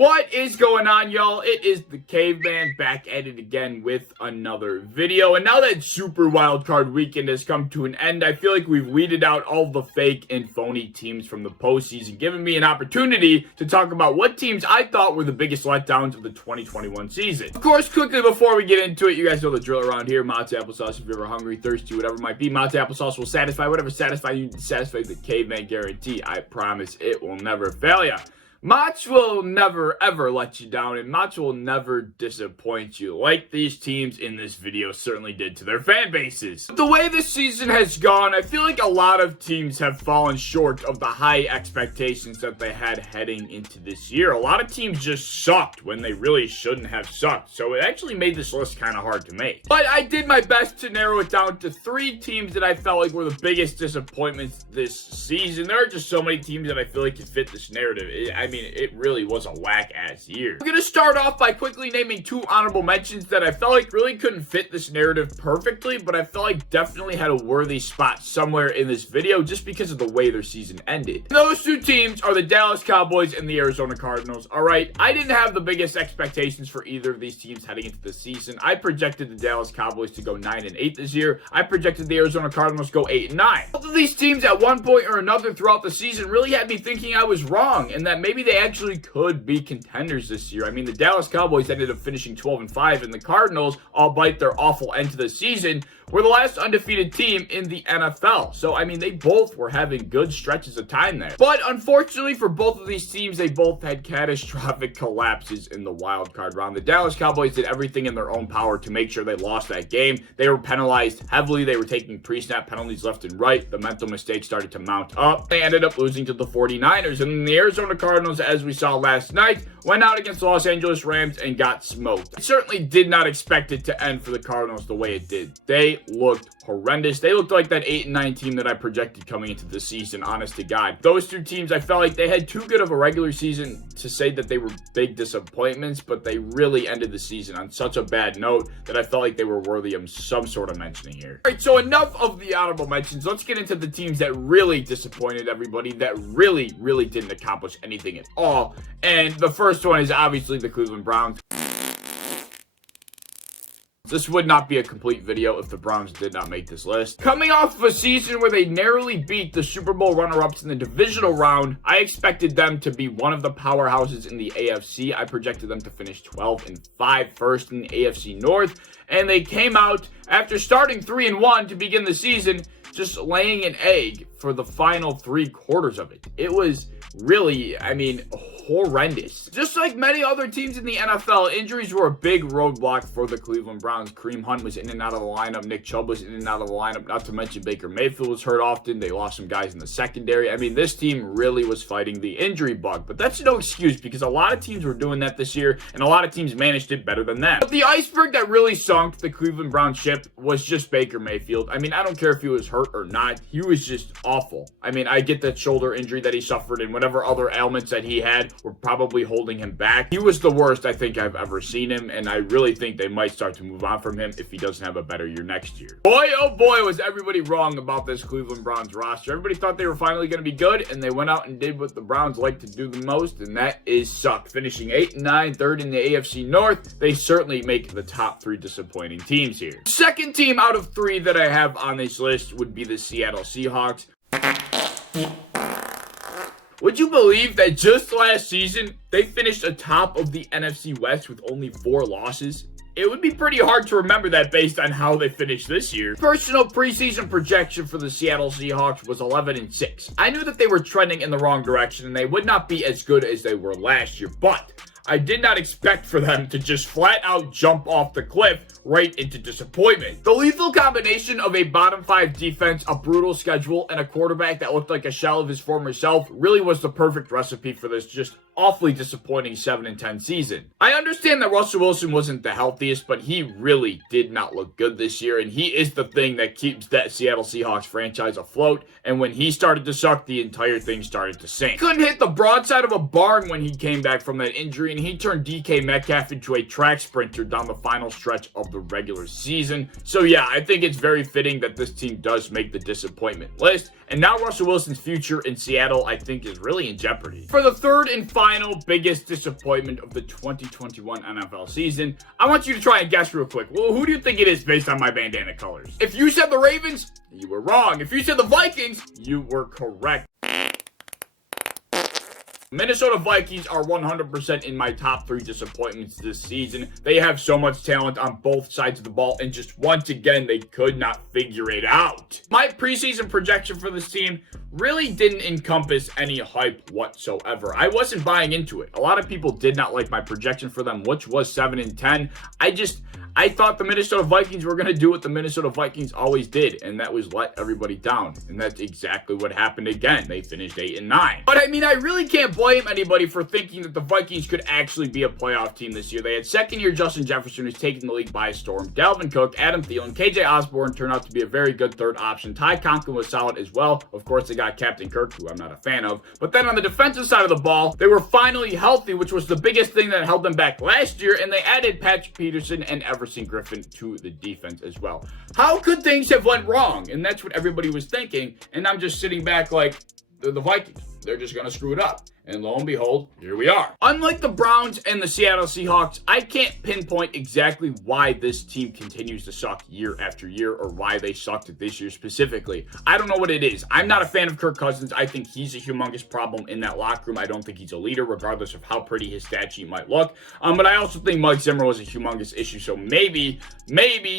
What is going on, y'all? It is the Caveman back at it again with another video. And now that Super Wildcard Weekend has come to an end, I feel like we've weeded out all the fake and phony teams from the postseason, giving me an opportunity to talk about what teams I thought were the biggest letdowns of the 2021 season. Of course, quickly before we get into it, you guys know the drill around here. Mott's applesauce if you're ever hungry, thirsty, whatever it might be. Mott's applesauce will satisfy whatever satisfy you to satisfy the Caveman guarantee. I promise it will never fail ya. Mott's will never ever let you down, and Mott's will never disappoint you, like these teams in this video certainly did to their fan bases. But the way this season has gone, I feel like a lot of teams have fallen short of the high expectations that they had heading into this year. A lot of teams just sucked when they really shouldn't have sucked, so it actually made this list kind of hard to make. But I did my best to narrow it down to 3 teams that I felt like were the biggest disappointments this season. There are just so many teams that I feel like could fit this narrative. I mean, it really was a whack-ass year. I'm gonna start off by quickly naming 2 honorable mentions that I felt like really couldn't fit this narrative perfectly, but I felt like definitely had a worthy spot somewhere in this video just because of the way their season ended. And those 2 teams are the Dallas Cowboys and the Arizona Cardinals. Alright, I didn't have the biggest expectations for either of these teams heading into the season. I projected the Dallas Cowboys to go 9-8 this year. I projected the Arizona Cardinals to go 8-9. Both of these teams at one point or another throughout the season really had me thinking I was wrong and that maybe they actually could be contenders this year. I mean, the Dallas Cowboys ended up finishing 12-5, and the Cardinals, albeit their awful end to the season, were the last undefeated team in the NFL. So, I mean, they both were having good stretches of time there. But unfortunately for both of these teams, they both had catastrophic collapses in the wild card round. The Dallas Cowboys did everything in their own power to make sure they lost that game. They were penalized heavily. They were taking pre-snap penalties left and right. The mental mistakes started to mount up. They ended up losing to the 49ers. And the Arizona Cardinals, as we saw last night, went out against the Los Angeles Rams and got smoked. I certainly did not expect it to end for the Cardinals the way it did. They looked horrendous. They looked like that 8-9 team that I projected coming into the season, honest to God. Those 2 teams, I felt like they had too good of a regular season to say that they were big disappointments, but they really ended the season on such a bad note that I felt like they were worthy of some sort of mentioning here. All right, so enough of the honorable mentions. Let's get into the teams that really disappointed everybody, that really didn't accomplish anything at all. And the first one is obviously the Cleveland Browns. This would not be a complete video if the Browns did not make this list. Coming off of a season where they narrowly beat the Super Bowl runner-ups in the divisional round, I expected them to be one of the powerhouses in the AFC. I projected them to finish 12-5 first in the AFC North, and they came out after starting 3-1 to begin the season, just laying an egg for the final 3 quarters of it. It was really, I mean, horrendous. Just like many other teams in the NFL, injuries were a big roadblock for the Cleveland Browns. Kareem Hunt was in and out of the lineup. Nick Chubb was in and out of the lineup. Not to mention Baker Mayfield was hurt often. They lost some guys in the secondary. I mean, this team really was fighting the injury bug. But that's no excuse because a lot of teams were doing that this year, and a lot of teams managed it better than them. But the iceberg that really sunk the Cleveland Browns ship was just Baker Mayfield. I mean, I don't care if he was hurt or not. He was just awful. I mean, I get that shoulder injury that he suffered and whatever other ailments that he had were probably holding him back. He was the worst I think I've ever seen him, and I really think they might start to move on from him if he doesn't have a better year next year. Boy, oh boy, was everybody wrong about this Cleveland Browns roster. Everybody thought they were finally going to be good, and they went out and did what the Browns like to do the most, and that is suck. Finishing 8-9, third in the AFC North, they certainly make the top 3 disappointing teams here. Second team out of 3 that I have on this list would be the Seattle Seahawks. Would you believe that just last season, they finished atop of the NFC West with only 4 losses? It would be pretty hard to remember that based on how they finished this year. Personal preseason projection for the Seattle Seahawks was 11-6. I knew that they were trending in the wrong direction and they would not be as good as they were last year, but I did not expect for them to just flat out jump off the cliff right into disappointment. The lethal combination of a bottom 5 defense, a brutal schedule, and a quarterback that looked like a shell of his former self really was the perfect recipe for this just awfully disappointing 7-10 season. I understand that Russell Wilson wasn't the healthiest, but he really did not look good this year, and he is the thing that keeps that Seattle Seahawks franchise afloat, and when he started to suck, the entire thing started to sink. He couldn't hit the broadside of a barn when he came back from that injury, and he turned DK Metcalf into a track sprinter down the final stretch of the regular season. So yeah, I think it's very fitting that this team does make the disappointment list, and now Russell Wilson's future in Seattle, I think, is really in jeopardy. For the third and final biggest disappointment of the 2021 NFL season. I want you to try and guess real quick. Well, who do you think it is based on my bandana colors? If you said the Ravens, you were wrong. If you said the Vikings, you were correct. Minnesota Vikings are 100% in my top 3 disappointments this season. They have so much talent on both sides of the ball, and just once again, they could not figure it out. My preseason projection for this team really didn't encompass any hype whatsoever. I wasn't buying into it. A lot of people did not like my projection for them, which was 7-10. I thought the Minnesota Vikings were going to do what the Minnesota Vikings always did, and that was let everybody down. And that's exactly what happened again. They finished 8-9. But I mean, I really can't blame anybody for thinking that the Vikings could actually be a playoff team this year. They had second-year Justin Jefferson, who's taking the league by storm. Dalvin Cook, Adam Thielen, KJ Osborne turned out to be a very good third option. Ty Conklin was solid as well. Of course, they got Captain Kirk, who I'm not a fan of. But then on the defensive side of the ball, they were finally healthy, which was the biggest thing that held them back last year, and they added Patrick Peterson and Everson Griffin to the defense as well. How could things have went wrong? And that's what everybody was thinking, and I'm just sitting back like, the Vikings, they're just going to screw it up. And lo and behold, here we are. Unlike the Browns and the Seattle Seahawks, I can't pinpoint exactly why this team continues to suck year after year, or why they sucked this year specifically. I don't know what it is. I'm not a fan of Kirk Cousins. I think he's a humongous problem in that locker room. I don't think he's a leader, regardless of how pretty his stat sheet might look. But I also think Mike Zimmer was a humongous issue. So maybe,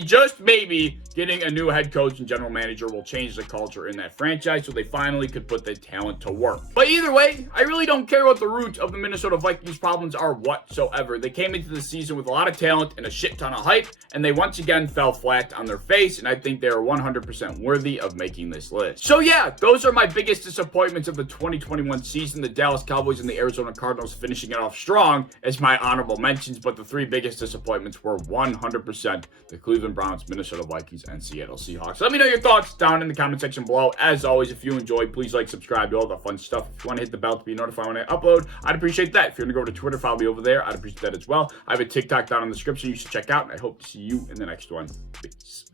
just maybe, getting a new head coach and general manager will change the culture in that franchise so they finally could put the talent to work. But either way, I really don't care what the root of the Minnesota Vikings problems are whatsoever. They came into the season with a lot of talent and a shit ton of hype, and they once again fell flat on their face, and I think they are 100% worthy of making this list. So yeah, those are my biggest disappointments of the 2021 season. The Dallas Cowboys and the Arizona Cardinals finishing it off strong as my honorable mentions, but the 3 biggest disappointments were 100% the Cleveland Browns, Minnesota Vikings, and Seattle Seahawks. Let me know your thoughts down in the comment section below. As always, if you enjoyed, please like, subscribe, do all the fun stuff. If you want to hit the bell to be notified when I upload, I'd appreciate that. If you're going to go over to Twitter, follow me over there. I'd appreciate that as well. I have a TikTok down in the description you should check out, and I hope to see you in the next one. Peace.